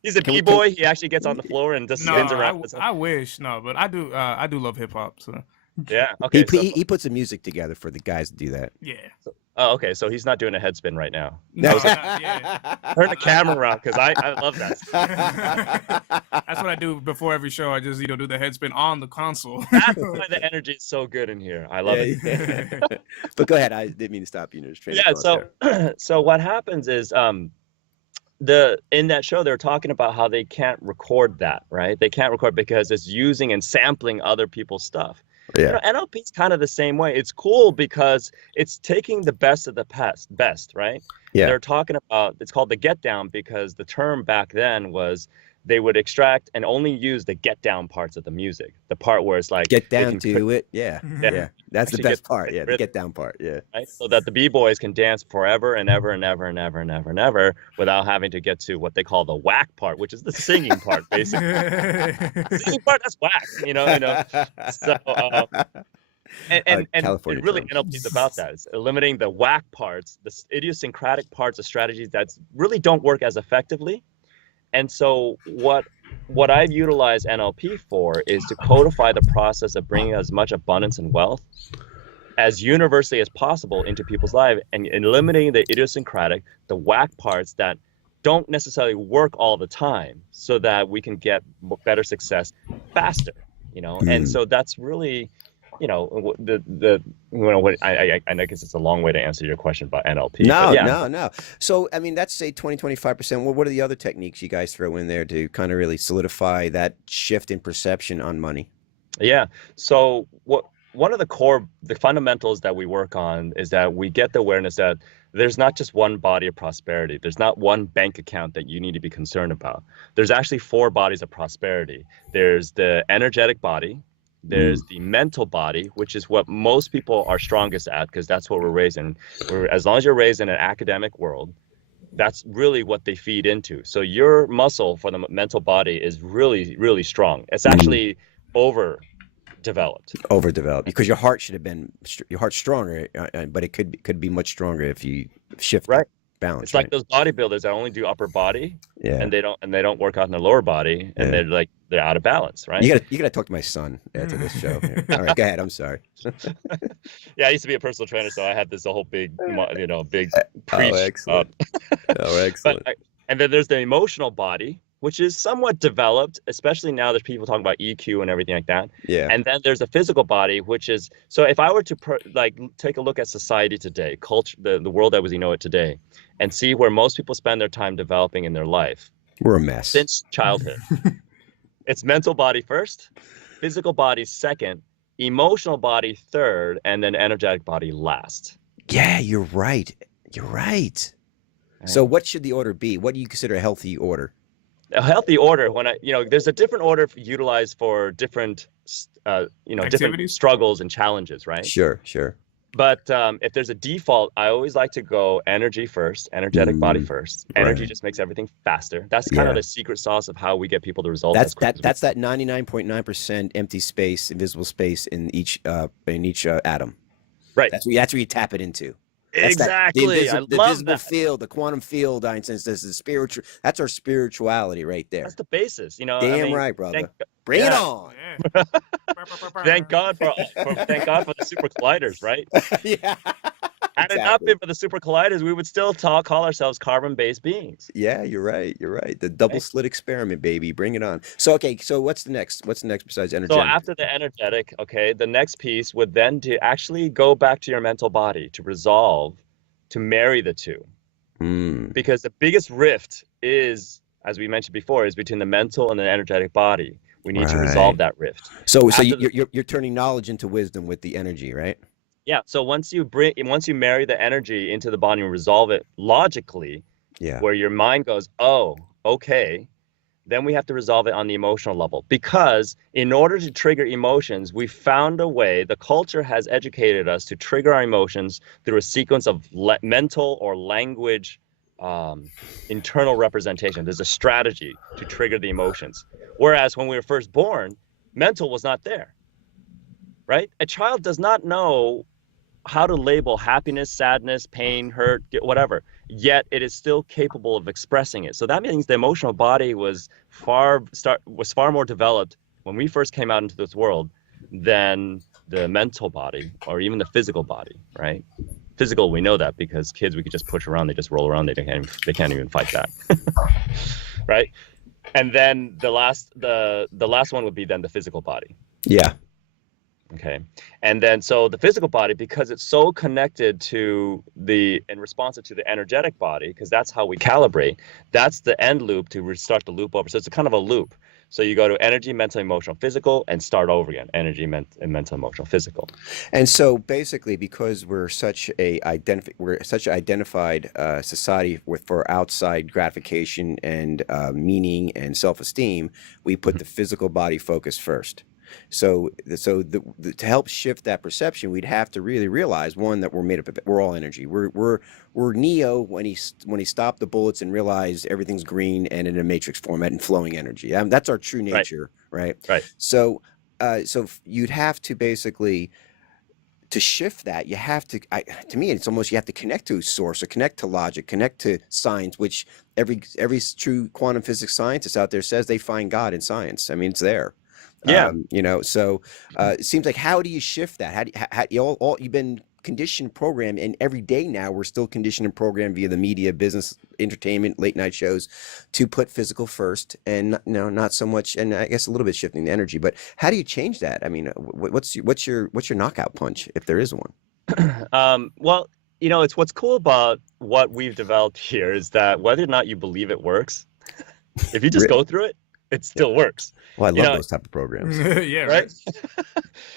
He's a b-boy. He actually gets on the floor and just spins around. I wish, but I do love hip hop. So yeah, okay. He puts the music together for the guys to do that. Yeah. Oh, okay. So he's not doing a head spin right now. No, yeah. Turn the camera around because I love that. That's what I do before every show. I just do the head spin on the console. That's why the energy is so good in here. I love it. Yeah. But go ahead. I didn't mean to stop you. Yeah. So what happens is in that show they're talking about how they can't record that, right? They can't record because it's using and sampling other people's stuff. Yeah. NLP is kind of the same way. It's cool because it's taking the best of the best, right? Yeah. They're talking about, it's called the get down because the term back then was they would extract and only use the get down parts of the music. The part where it's like get down to it. Yeah. Yeah. That's the best part. Yeah. The get down part. Yeah. Right. So that the B-boys can dance forever and ever and ever and ever and ever and ever without having to get to what they call the whack part, which is the singing part, basically. The singing part, that's whack, So, and really NLP is about that. It's eliminating the whack parts, the idiosyncratic parts of strategies that really don't work as effectively. And so what I've utilized NLP for is to codify the process of bringing as much abundance and wealth as universally as possible into people's lives and eliminating the idiosyncratic, the whack parts that don't necessarily work all the time so that we can get better success faster, And so that's really, I guess it's a long way to answer your question about NLP. No. So, I mean, that's say 20-25%. Well, what are the other techniques you guys throw in there to kind of really solidify that shift in perception on money? Yeah. So one of the fundamentals that we work on is that we get the awareness that there's not just one body of prosperity. There's not one bank account that you need to be concerned about. There's actually 4 bodies of prosperity. There's the energetic body. There's the mental body, which is what most people are strongest at because that's what we're raised in. As long as you're raised in an academic world, that's really what they feed into. So your muscle for the mental body is really, really strong. It's actually overdeveloped because your heart should have been stronger, but it could be much stronger if you shift balance. It's like those bodybuilders that only do upper body, and they don't work out in the lower body, and they're out of balance, right? You gotta talk to my son after this show. All right, go ahead. I'm sorry. Yeah, I used to be a personal trainer, so I had this whole big preach. Oh, excellent. Excellent. And then there's the emotional body, which is somewhat developed, especially now there's people talking about EQ and everything like that. Yeah. And then there's a physical body, which is, so if I were to take a look at society today, culture, the world as we know it today, and see where most people spend their time developing in their life. We're a mess. Since childhood. It's mental body first, physical body second, emotional body third, and then energetic body last. Yeah, you're right. So what should the order be? What do you consider a healthy order? A healthy order, there's a different order utilized for different, different struggles and challenges, right? Sure. But if there's a default, I always like to go energy first, energetic body first. Energy just makes everything faster. That's kind of the secret sauce of how we get people to results. That's that 99.9% empty space, invisible space in each atom. Right. That's where you tap it into. Exactly. The visible field, the quantum field, Einstein says the spiritual. That's our spirituality right there. That's the basis, Damn right, brother. Bring it on. Yeah. Thank God for the super colliders, right? Yeah. Had it not been for the super colliders, we would still call ourselves carbon-based beings. Yeah, you're right. The double slit experiment, baby. Bring it on. So what's the next? What's the next besides energetic? So after the energetic, the next piece would then to actually go back to your mental body to resolve, to marry the two. Because the biggest rift is, as we mentioned before, is between the mental and the energetic body. We need to resolve that rift. So you're turning knowledge into wisdom with the energy, right? Yeah. So once you marry the energy into the body and resolve it logically, where your mind goes, oh, okay, then we have to resolve it on the emotional level. Because in order to trigger emotions, we found a way, the culture has educated us to trigger our emotions through a sequence of mental or language internal representation. There's a strategy to trigger the emotions. Whereas when we were first born, mental was not there, right? A child does not know how to label happiness, sadness, pain, hurt, whatever, yet it is still capable of expressing it. So that means the emotional body was far more developed when we first came out into this world than the mental body or even the physical body, right? Physical, we know that because kids, we could just push around, they just roll around, they can't even fight back, right? And then the last one would be then the physical body. Yeah. Okay. And then so the physical body, because it's so connected to and responsive to the energetic body, because that's how we calibrate, that's the end loop to restart the loop over. So it's a kind of a loop. So you go to energy, mental, emotional, physical, and start over again. Energy, mental, emotional, physical. And so basically, because we're such an identified society for outside gratification and meaning and self-esteem, we put the physical body focus first. So to help shift that perception, we'd have to really realize, one, that we're made up of, we're all energy. We're Neo when he stopped the bullets and realized everything's green and in a matrix format and flowing energy. That's our true nature, right? Right. So you'd have to basically, to shift that, you have to, to me, it's almost, you have to connect to source or connect to logic, connect to science, which every true quantum physics scientist out there says they find God in science. I mean, it's there. Yeah. So it seems like, how do you shift that? You've been conditioned, programmed, and every day now we're still conditioned and programmed via the media, business, entertainment, late night shows, to put physical first, and not so much, and I guess a little bit shifting the energy. But how do you change that? I mean, what's your knockout punch, if there is one? Well, it's what's cool about what we've developed here is that whether or not you believe it works, if you just go through it, it still works. Well, I love those type of programs. Yeah, right.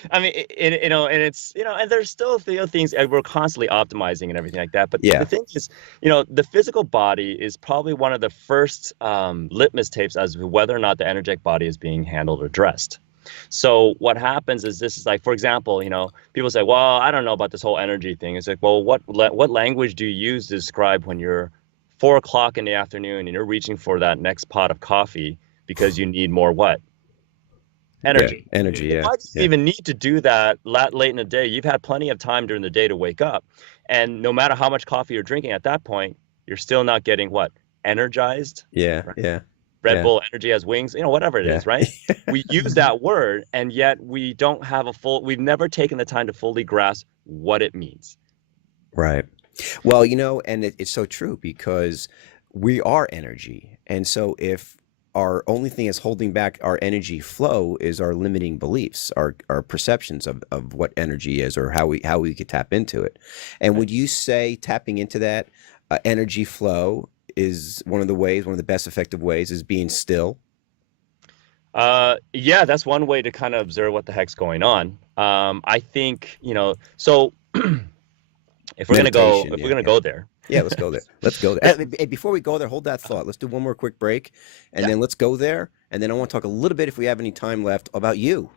I mean, and it's, and there's still things we're constantly optimizing and everything like that. But the thing is, the physical body is probably one of the first litmus tapes as to whether or not the energetic body is being handled or addressed. So what happens is, this is like, for example, people say, well, I don't know about this whole energy thing. It's like, well, what language do you use to describe when you're 4 o'clock in the afternoon and you're reaching for that next pot of coffee because you need more what? Energy. Yeah, energy, yeah. Why do you even need to do that late in the day? You've had plenty of time during the day to wake up. And no matter how much coffee you're drinking at that point, you're still not getting what? Energized? Yeah, right? yeah. Red Bull energy has wings, whatever it is, right? We use that word, and yet we don't have we've never taken the time to fully grasp what it means. Right. Well, and it's so true, because we are energy. And so if our only thing is holding back our energy flow is our limiting beliefs, our perceptions of what energy is, or how we could tap into it. And would you say tapping into that energy flow is one of the best effective ways, is being still? Yeah, that's one way to kind of observe what the heck's going on. I think, so if we're gonna go there. Yeah, let's go there. Let's go there. Hey, before we go there, hold that thought. Let's do one more quick break, and then let's go there. And then I want to talk a little bit, if we have any time left, about you.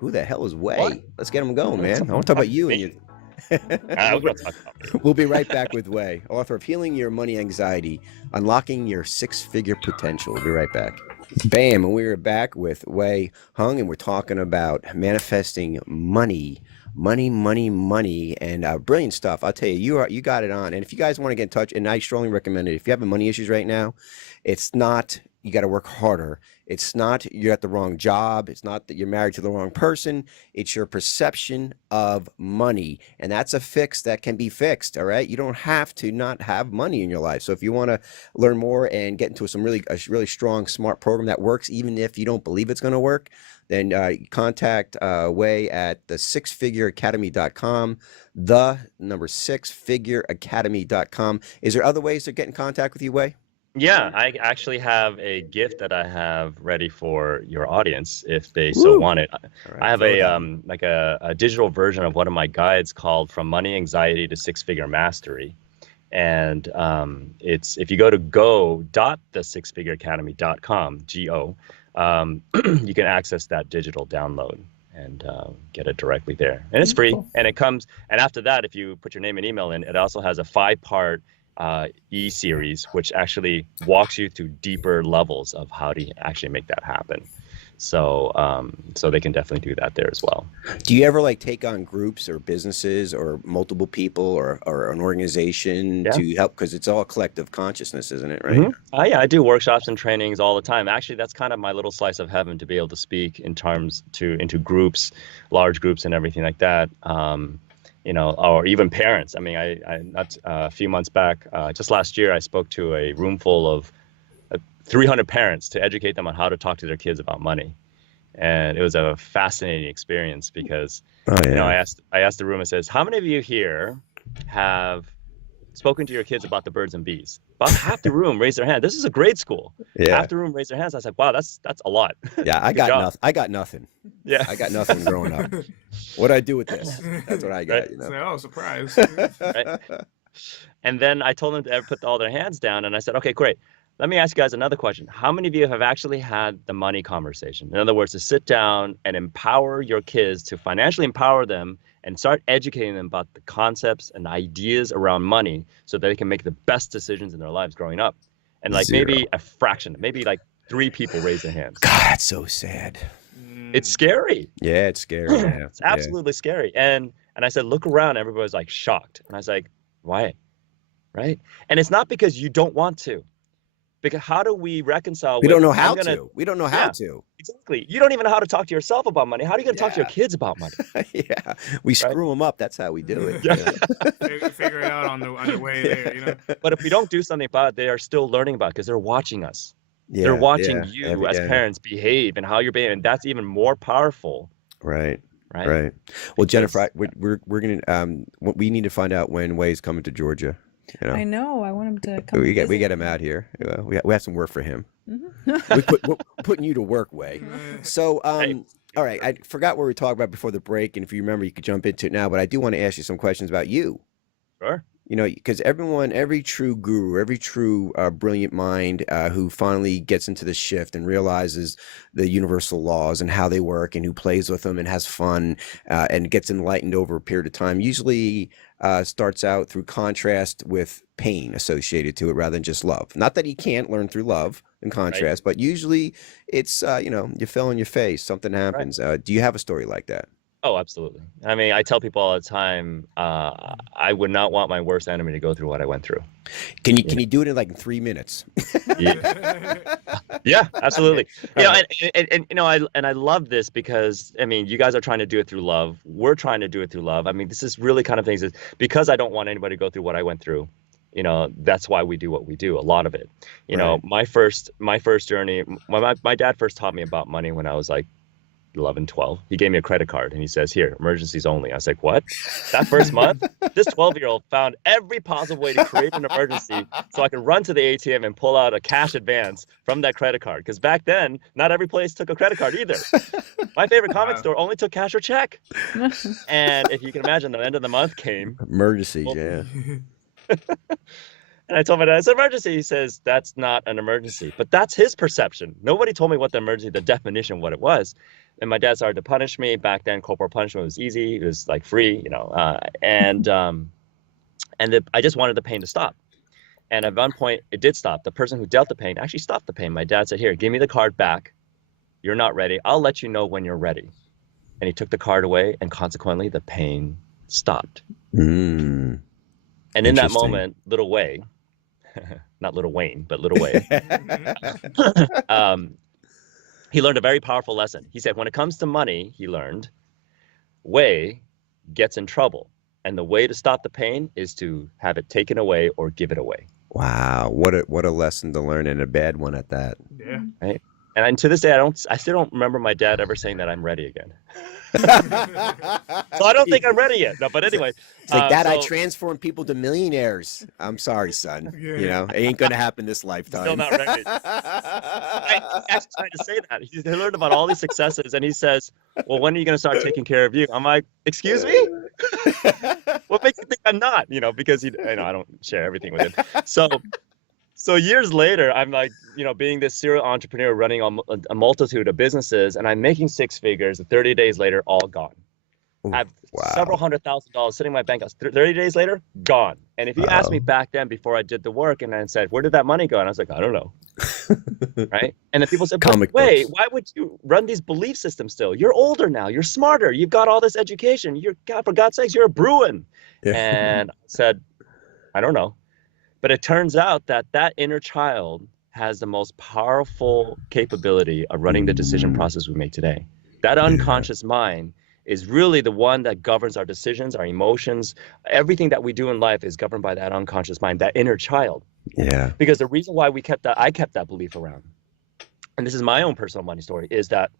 Who the hell is Wei? What? Let's get him going, man. I want to talk about you and you. We'll be right back with Wei, author of Healing Your Money Anxiety, Unlocking Your Six-Figure Potential. We'll be right back. Bam, and we're back with Wei Hung, and we're talking about manifesting money, and brilliant stuff. I'll tell you, you got it on. And if you guys want to get in touch, and I strongly recommend it, if you're having money issues right now, it's not you got to work harder. It's not you're at the wrong job. It's not that you're married to the wrong person. It's your perception of money. And that's a fix that can be fixed. All right. You don't have to not have money in your life. So if you want to learn more and get into a really strong, smart program that works, even if you don't believe it's going to work, then contact Wei at the sixfigureacademy.com, the number 6figureacademy.com. Is there other ways to get in contact with you, Wei? Yeah, I actually have a gift that I have ready for your audience if they so want it. Right, I have a digital version of one of my guides called From Money Anxiety to Six-Figure Mastery. And it's, if you go to go.thesixfigureacademy.com, G-O, you can access that digital download and get it directly there. And it's free. And it comes, and after that, if you put your name and email in, it also has a 5-part e-series, which actually walks you through deeper levels of how to actually make that happen. So so they can definitely do that there as well. Do you ever take on groups or businesses or multiple people or an organization to help? Because it's all collective consciousness, isn't it? Right. Mm-hmm. Yeah, I do workshops and trainings all the time. Actually, that's kind of my little slice of heaven, to be able to speak into groups, large groups and everything like that. or even parents. I mean, I not a few months back, just last year, I spoke to a room full of 300 parents to educate them on how to talk to their kids about money. And it was a fascinating experience because, I asked the room, it says, how many of you here have spoken to your kids about the birds and bees? About half the room raised their hand. This is a grade school. Yeah. Half the room raised their hands. I was like, wow, that's a lot. Yeah, I got nothing. I got nothing. Yeah. I got nothing growing up. What'd I do with this? That's what I got, Right. Say, oh, surprise. Right. And then I told them to put all their hands down, and I said, okay, great. Let me ask you guys another question. How many of you have actually had the money conversation? In other words, to sit down and empower your kids, to financially empower them and start educating them about the concepts and ideas around money so that they can make the best decisions in their lives growing up. And like maybe a fraction, maybe like 3 people raise their hands. God, that's so sad. It's scary. Yeah, it's scary. Yeah. It's absolutely scary. And I said, look around. Everybody was like shocked. And I was like, why? Right? And it's not because you don't want to. Because how do we reconcile? We don't know how to. We don't know how to. Exactly. You don't even know how to talk to yourself about money. How are you going to talk to your kids about money? Yeah, we screw them up. That's how we do it. Figure it out on the way there. But if we don't do something about it, they are still learning about it because they're watching us. They're watching you as parents behave and how you're behaving, and that's even more powerful. Right. Well, Jennifer, we're gonna we need to find out when Way's coming to Georgia. I know. I want him to come. We get him out here. We have some work for him. We're putting you to work, Way. So, all right. I forgot what we were talking about before the break, and if you remember, you could jump into it now. But I do want to ask you some questions about you. Sure. Because every true guru, every true brilliant mind who finally gets into the shift and realizes the universal laws and how they work and who plays with them and has fun and gets enlightened over a period of time usually starts out through contrast with pain associated to it rather than just love. Not that he can't learn through love and contrast, but usually it's, you fell on your face, something happens. Right. Do you have a story like that? Oh, absolutely. I mean, I tell people all the time, I would not want my worst enemy to go through what I went through. Can you do it in like 3 minutes? Yeah, absolutely. I love this because, I mean, you guys are trying to do it through love. We're trying to do it through love. I mean, this is really kind of things that, because I don't want anybody to go through what I went through. That's why we do what we do, a lot of it. My first journey, my dad first taught me about money when I was like 11, 12. He gave me a credit card and he says, here, emergencies only. I was like, what? That first month, this 12-year-old found every possible way to create an emergency so I could run to the ATM and pull out a cash advance from that credit card. Because back then, not every place took a credit card either. My favorite comic store only took cash or check. And if you can imagine, the end of the month came. Emergencies, yeah. And I told my dad, it's an emergency. He says, that's not an emergency. But that's his perception. Nobody told me what the emergency, the definition of what it was. And my dad started to punish me. Back then, corporal punishment was easy. It was like free, and I just wanted the pain to stop. And at one point, it did stop. The person who dealt the pain actually stopped the pain. My dad said, here, give me the card back. You're not ready. I'll let you know when you're ready. And he took the card away, and consequently, the pain stopped. And in that moment, little Way, not Little Wayne, but little Way, he learned a very powerful lesson. He said, when it comes to money, he learned, Way gets in trouble. And the way to stop the pain is to have it taken away or give it away. Wow. What a lesson to learn, and a bad one at that. Yeah. Right. And to this day, I still don't remember my dad ever saying that I'm ready again. So I don't think I'm ready yet. No, but anyway. It's like, Dad, I transform people to millionaires. I'm sorry, son. It ain't going to happen this lifetime. Still not ready. I actually tried to say that. He learned about all these successes, and he says, well, when are you going to start taking care of you? I'm like, excuse me? What makes you think I'm not? Because I don't share everything with him. So years later, I'm like, being this serial entrepreneur running a multitude of businesses, and I'm making 6 figures. 30 days later, all gone. I have several $100,000 sitting in my bank. 30 days later, gone. And if you asked me back then before I did the work and I said, where did that money go? And I was like, I don't know. Right? And then people said, wait, why would you run these belief systems still? You're older now. You're smarter. You've got all this education. God, for God's sakes, you're a Bruin. Yeah. And I said, I don't know. But it turns out that inner child has the most powerful capability of running the decision process we make today. That unconscious mind is really the one that governs our decisions, our emotions. Everything that we do in life is governed by that unconscious mind, that inner child. Yeah. Because the reason why I kept that belief around, and this is my own personal money story, is that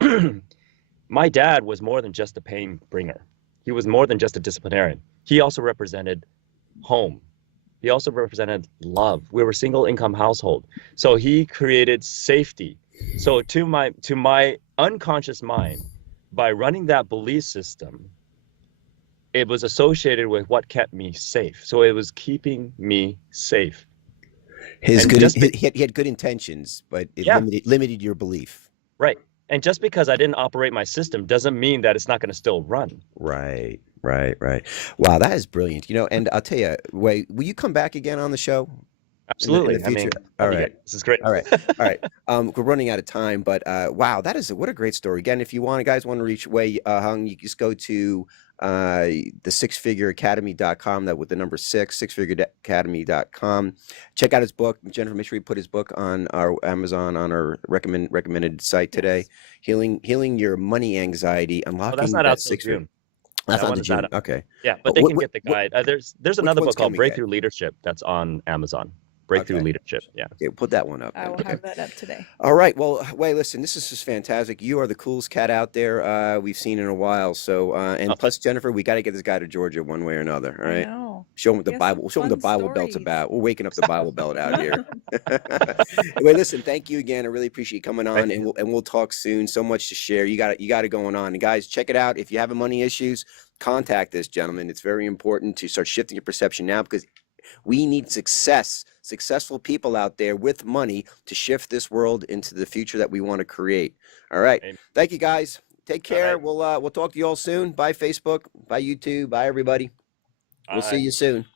my dad was more than just a pain bringer. He was more than just a disciplinarian. He also represented home. He also represented love. We were a single income household. So he created safety. So to my unconscious mind, by running that belief system, it was associated with what kept me safe. So it was keeping me safe. He had good intentions, but it limited your belief. Right. And just because I didn't operate my system doesn't mean that it's not going to still run. Right. Wow, that is brilliant. And I'll tell you, Wei, will you come back again on the show? Absolutely. In the future? All right. This is great. All right. We're running out of time, but wow, what a great story. Again, if you guys want to reach Wei Hung, you just go to the sixfigureacademy.com, that with the number 6, sixfigureacademy.com. Check out his book. Jennifer, make sure you put his book on our Amazon on our recommended site today. Healing your money anxiety, unlocking that's not that out till June. That's not the June. Okay. Yeah, but they can get the guide. There's another book called Breakthrough Leadership that's on Amazon. Breakthrough Leadership. Yeah. Okay, put that one up. I will have that up today. All right. Well, Wei, listen, this is just fantastic. You are the coolest cat out there we've seen in a while. So, and plus, Jennifer, we got to get this guy to Georgia one way or another. All right. I know. Show him what the Bible. Show him the Bible belt's about. We're waking up the Bible belt out here. Wei, listen, thank you again. I really appreciate you coming on, and we'll talk soon. So much to share. You got it going on, and guys, check it out. If you have money issues, contact this gentleman. It's very important to start shifting your perception now, because we need successful people out there with money to shift this world into the future that we want to create. All right. Amen. Thank you, guys. Take care. Right. We'll talk to you all soon. Bye, Facebook. Bye, YouTube. Bye, everybody. We'll see you soon.